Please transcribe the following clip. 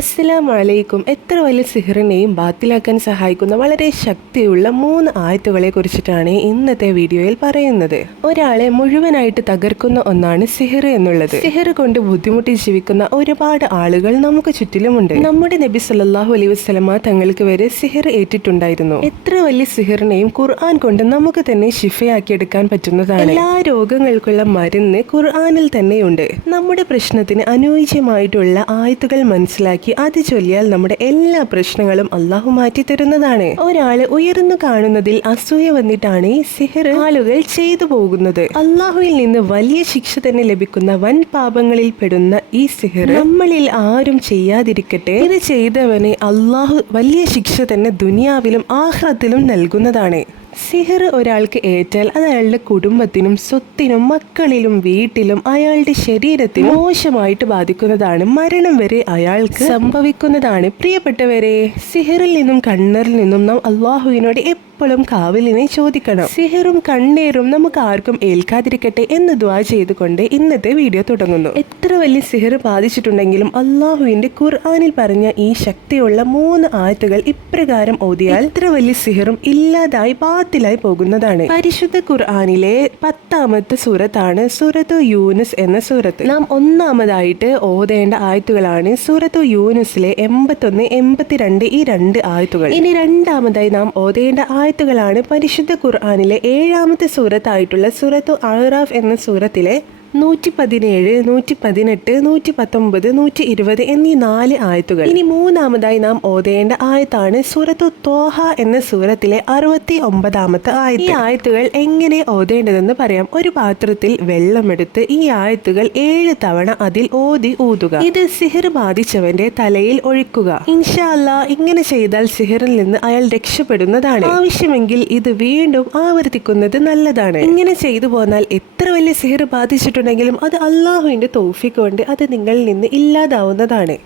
അസ്സലാമലൈക്കും. എത്ര വലിയ സിഹറിനെയും ബാത്തിലാക്കാൻ സഹായിക്കുന്ന വളരെ ശക്തിയുള്ള മൂന്ന് ആയത്തുകളെ കുറിച്ചിട്ടാണ് ഇന്നത്തെ വീഡിയോയിൽ പറയുന്നത്. ഒരാളെ മുഴുവനായിട്ട് തകർക്കുന്ന ഒന്നാണ് സിഹർ എന്നുള്ളത്. സിഹർ കൊണ്ട് ബുദ്ധിമുട്ടി ജീവിക്കുന്ന ഒരുപാട് ആളുകൾ നമുക്ക് ചുറ്റിലുമുണ്ട്. നമ്മുടെ നബി സല്ലാഹു അലൈ വസല്ലമ തങ്ങൾക്ക് വരെ സിഹർ ഏറ്റിട്ടുണ്ടായിരുന്നു. എത്ര വലിയ സിഹറിനെയും ഖുർആൻ കൊണ്ട് നമുക്ക് തന്നെ ശിഫയാക്കിയെടുക്കാൻ പറ്റുന്നതാണ്. എല്ലാ രോഗങ്ങൾക്കുള്ള മരുന്ന് ഖുർആനിൽ തന്നെയുണ്ട്. നമ്മുടെ പ്രശ്നത്തിന് അനുയോജ്യമായിട്ടുള്ള ആയത്തുകൾ മനസ്സിലാക്കി അത് ചൊല്ലിയാൽ നമ്മുടെ എല്ലാ പ്രശ്നങ്ങളും അള്ളാഹു മാറ്റി തരുന്നതാണ് ഒരാൾ ഉയർന്നു കാണുന്നതിൽ അസൂയ വന്നിട്ടാണ് ഈ സിഹർ ആളുകൾ ചെയ്തു പോകുന്നത്. അള്ളാഹുവിൽ നിന്ന് വലിയ ശിക്ഷ തന്നെ ലഭിക്കുന്ന വൻ പാപങ്ങളിൽ പെടുന്ന ഈ സിഹർ നമ്മളിൽ ആരും ചെയ്യാതിരിക്കട്ടെ. ഇത് ചെയ്തവന് അള്ളാഹു വലിയ ശിക്ഷ തന്നെ ദുനിയാവിലും ആഹ്റത്തിലും നൽകുന്നതാണ്. സിഹർ ഒരാൾക്ക് ഏറ്റാൽ അത് അയാളുടെ കുടുംബത്തിനും സ്വത്തിനും മക്കളിലും വീട്ടിലും അയാളുടെ ശരീരത്തിനും മോശമായിട്ട് ബാധിക്കുന്നതാണ്. മരണം വരെ അയാൾക്ക് സംഭവിക്കുന്നതാണ്. പ്രിയപ്പെട്ടവരെ സിഹറിൽ നിന്നും കണ്ണറിൽ നിന്നും നാം അള്ളാഹുവിനോട് എപ്പോഴും കാവലിനെ ചോദിക്കണം. സിഹറും കണ്ണീറും നമുക്ക് ആർക്കും ഏൽക്കാതിരിക്കട്ടെ എന്ന് ദ്വാ ചെയ്തുകൊണ്ട് ഇന്നത്തെ വീഡിയോ തുടങ്ങുന്നു. എത്ര വലിയ സിഹർ ബാധിച്ചിട്ടുണ്ടെങ്കിലും അള്ളാഹുവിന്റെ ഖുർആാനിൽ പറഞ്ഞ ഈ ശക്തിയുള്ള മൂന്ന് ആയത്തുകൾ ഇപ്രകാരം ഓതിയാൽ എത്ര വലിയ സിഹറും ഇല്ലാതായി ബാത്തിലായി പോകുന്നതാണ്. പരിശുദ്ധ ഖുർആാനിലെ പത്താമത്തെ സൂറത്താണ് സൂറത്തു യൂനുസ് എന്ന സൂറത്ത്. നാം ഒന്നാമതായിട്ട് ഓതേണ്ട ആയത്തുകളാണ് സൂറത്തു യൂനുസിലെ എൺപത്തൊന്ന് എൺപത്തിരണ്ട് ഈ രണ്ട് ആയത്തുകൾ. ഇനി രണ്ടാമതായി നാം ഓതേണ്ട ആയത്തുകളാണ് പരിശുദ്ധ ഖുർആാനിലെ ഏഴാമത്തെ സൂറത്തായിട്ടുള്ള സൂറത്തു അഹ്റാഫ് എന്ന സൂറത്തിലെ നൂറ്റി പതിനേഴ് നൂറ്റി പതിനെട്ട് നൂറ്റി പത്തൊമ്പത് നൂറ്റി ഇരുപത് എന്നീ നാല് ആയത്തുകൾ. ഇനി മൂന്നാമതായി നാം ഓതേണ്ട ആയത്താണ് സൂറത്തു തോഹ എന്ന സൂറത്തിലെ അറുപത്തി ഒമ്പതാമത്തെ ആയത്ത്. ഈ ആയത്തുകൾ എങ്ങനെ ഓതേണ്ടതെന്ന് പറയാം. ഒരു പാത്രത്തിൽ വെള്ളമെടുത്ത് ഈ ആയത്തുകൾ ഏഴ് തവണ അതിൽ ഓതി ഊതുക. ഇത് സിഹിർ ബാധിച്ചവന്റെ തലയിൽ ഒഴിക്കുക. ഇൻഷാല്ല ഇങ്ങനെ ചെയ്താൽ സിഹിറിൽ നിന്ന് അയാൾ രക്ഷപ്പെടുന്നതാണ്. ആവശ്യമെങ്കിൽ ഇത് വീണ്ടും ആവർത്തിക്കുന്നത് നല്ലതാണ്. ഇങ്ങനെ ചെയ്തു പോന്നാൽ എത്ര വലിയ സിഹിർ ബാധിച്ചിട്ടുണ്ടെങ്കിലും അത് അള്ളാഹുവിന്റെ തോഫിക്ക് കൊണ്ട് അത് നിങ്ങളിൽ നിന്ന് ഇല്ലാതാവുന്നതാണ്.